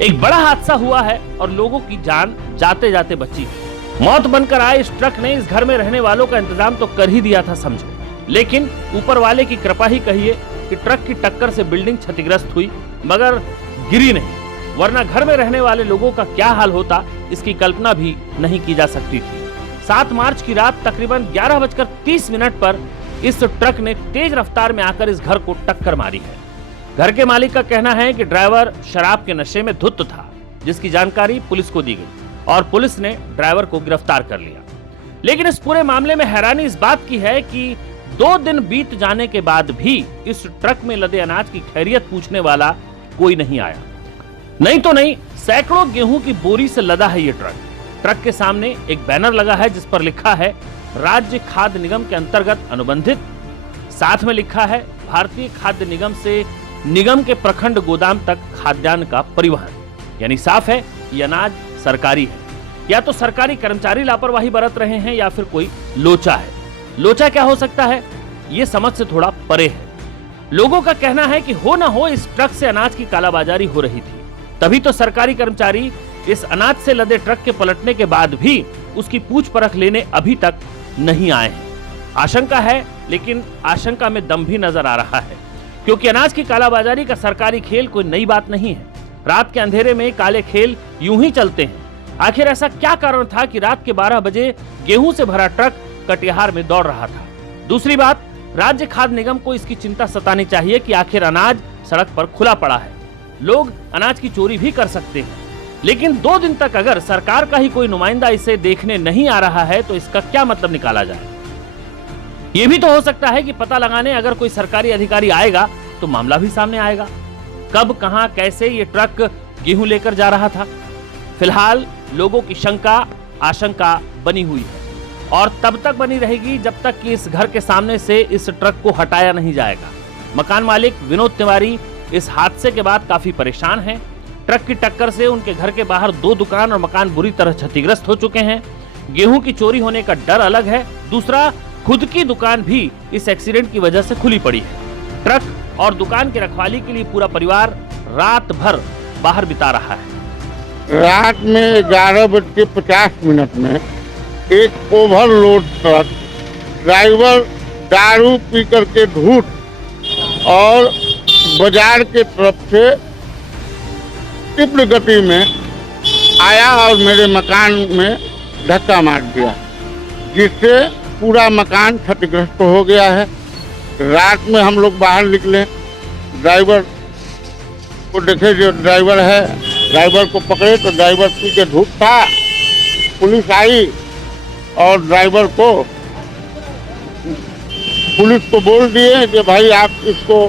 एक बड़ा हादसा हुआ है और लोगों की जान जाते जाते बची। मौत बनकर आए इस ट्रक ने इस घर में रहने वालों का इंतजाम तो कर ही दिया था समझो, लेकिन ऊपर वाले की कृपा ही कहिए कि ट्रक की टक्कर से बिल्डिंग क्षतिग्रस्त हुई मगर गिरी नहीं, वरना घर में रहने वाले लोगों का क्या हाल होता इसकी कल्पना भी नहीं की जा सकती थी। 7 मार्च की रात तकरीबन 11:30 पर इस ट्रक ने तेज रफ्तार में आकर इस घर को टक्कर मारी है। घर के मालिक का कहना है कि ड्राइवर शराब के नशे में धुत था, जिसकी जानकारी पुलिस को दी गई और पुलिस ने ड्राइवर को गिरफ्तार कर लिया। लेकिन इस पूरे मामले में हैरानी इस बात की है कि 2 दिन बीत जाने के बाद भी इस ट्रक में लदे अनाज की खैरियत पूछने वाला कोई नहीं आया। नहीं तो नहीं, सैकड़ों गेहूं की बोरी से लदा है ये ट्रक। ट्रक के सामने एक बैनर लगा है जिस पर लिखा है राज्य खाद्य निगम के अंतर्गत अनुबंधित। साथ में लिखा है भारतीय खाद्य निगम से निगम के प्रखंड गोदाम तक खाद्यान्न का परिवहन। यानी साफ है ये अनाज सरकारी है। या तो सरकारी कर्मचारी लापरवाही बरत रहे हैं या फिर कोई लोचा है। लोचा क्या हो सकता है ये समझ से थोड़ा परे है। लोगों का कहना है कि हो ना हो इस ट्रक से अनाज की कालाबाजारी हो रही थी, तभी तो सरकारी कर्मचारी इस अनाज से लदे ट्रक के पलटने के बाद भी उसकी पूछ परख लेने अभी तक नहीं आए हैं। आशंका है, लेकिन आशंका में दम भी नजर आ रहा है, क्योंकि अनाज की कालाबाजारी का सरकारी खेल कोई नई बात नहीं है। रात के अंधेरे में काले खेल यूं ही चलते हैं। आखिर ऐसा क्या कारण था कि रात के 12 बजे गेहूं से भरा ट्रक कटिहार में दौड़ रहा था? दूसरी बात, राज्य खाद्य निगम को इसकी चिंता सतानी चाहिए कि आखिर अनाज सड़क पर खुला पड़ा है, लोग अनाज की चोरी भी कर सकते हैं। लेकिन 2 दिन तक अगर सरकार का ही कोई नुमाइंदा इसे देखने नहीं आ रहा है तो इसका क्या मतलब निकाला जाए? ये भी तो हो सकता है कि पता लगाने अगर कोई सरकारी अधिकारी आएगा तो मामला भी सामने आएगा। कब, कहां, कैसे ये ट्रक गेहूं लेकर जा रहा था? फिलहाल लोगों की शंका, आशंका बनी हुई है और तब तक बनी रहेगी जब तक कि इस घर के सामने से इस ट्रक को हटाया नहीं जाएगा। मकान मालिक विनोद तिवारी इस हादसे के बाद काफी परेशान हैं। ट्रक की टक्कर से उनके घर के बाहर 2 दुकान और मकान बुरी तरह क्षतिग्रस्त हो चुके हैं। गेहूं की चोरी होने का डर अलग है, दूसरा खुद की दुकान भी इस एक्सीडेंट की वजह से खुली पड़ी है। ट्रक और दुकान की रखवाली के लिए पूरा परिवार रात भर बाहर बिता रहा है। रात में 11:50 में एक ओवरलोड ट्रक, ड्राइवर दारू पी करके धूत और बाजार के तरफ से तीव्र गति में आया और मेरे मकान में धक्का मार दिया, जिससे पूरा मकान क्षतिग्रस्त हो गया है। रात में हम लोग बाहर निकले, ड्राइवर को देखे, जो ड्राइवर है, ड्राइवर को पकड़े तो ड्राइवर पी के धूप था। पुलिस आई और ड्राइवर को, पुलिस को बोल दिए कि भाई आप इसको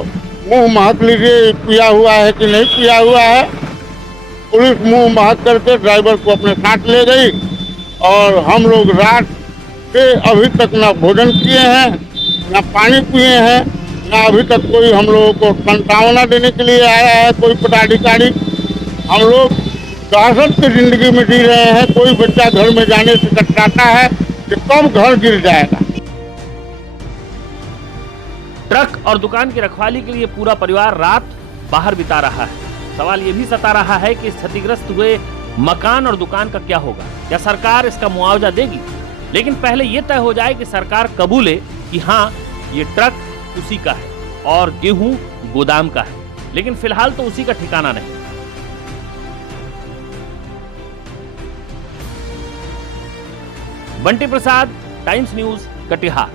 मुंह महक लीजिए, पिया हुआ है कि नहीं पिया हुआ है। पुलिस मुंह महक करके ड्राइवर को अपने साथ ले गई और हम लोग रात से अभी तक ना भोजन किए हैं, ना पानी पिए हैं, ना अभी तक कोई हम लोगों को सांत्वना देने के लिए आया है कोई पदाधिकारी। हम लोग दहशत की जिंदगी में जी रहे हैं। कोई बच्चा घर में जाने से कतराता है कि कब घर गिर जाएगा। ट्रक और दुकान की रखवाली के लिए पूरा परिवार रात बाहर बिता रहा है। सवाल ये भी सता रहा है कि इस क्षतिग्रस्त हुए मकान और दुकान का क्या होगा? क्या सरकार इसका मुआवजा देगी? लेकिन पहले ये तय हो जाए कि सरकार कबूले कि हाँ ये ट्रक उसी का है और गेहूं गोदाम का है। लेकिन फिलहाल तो उसी का ठिकाना नहीं। बंटी प्रसाद, टाइम्स न्यूज, कटिहार।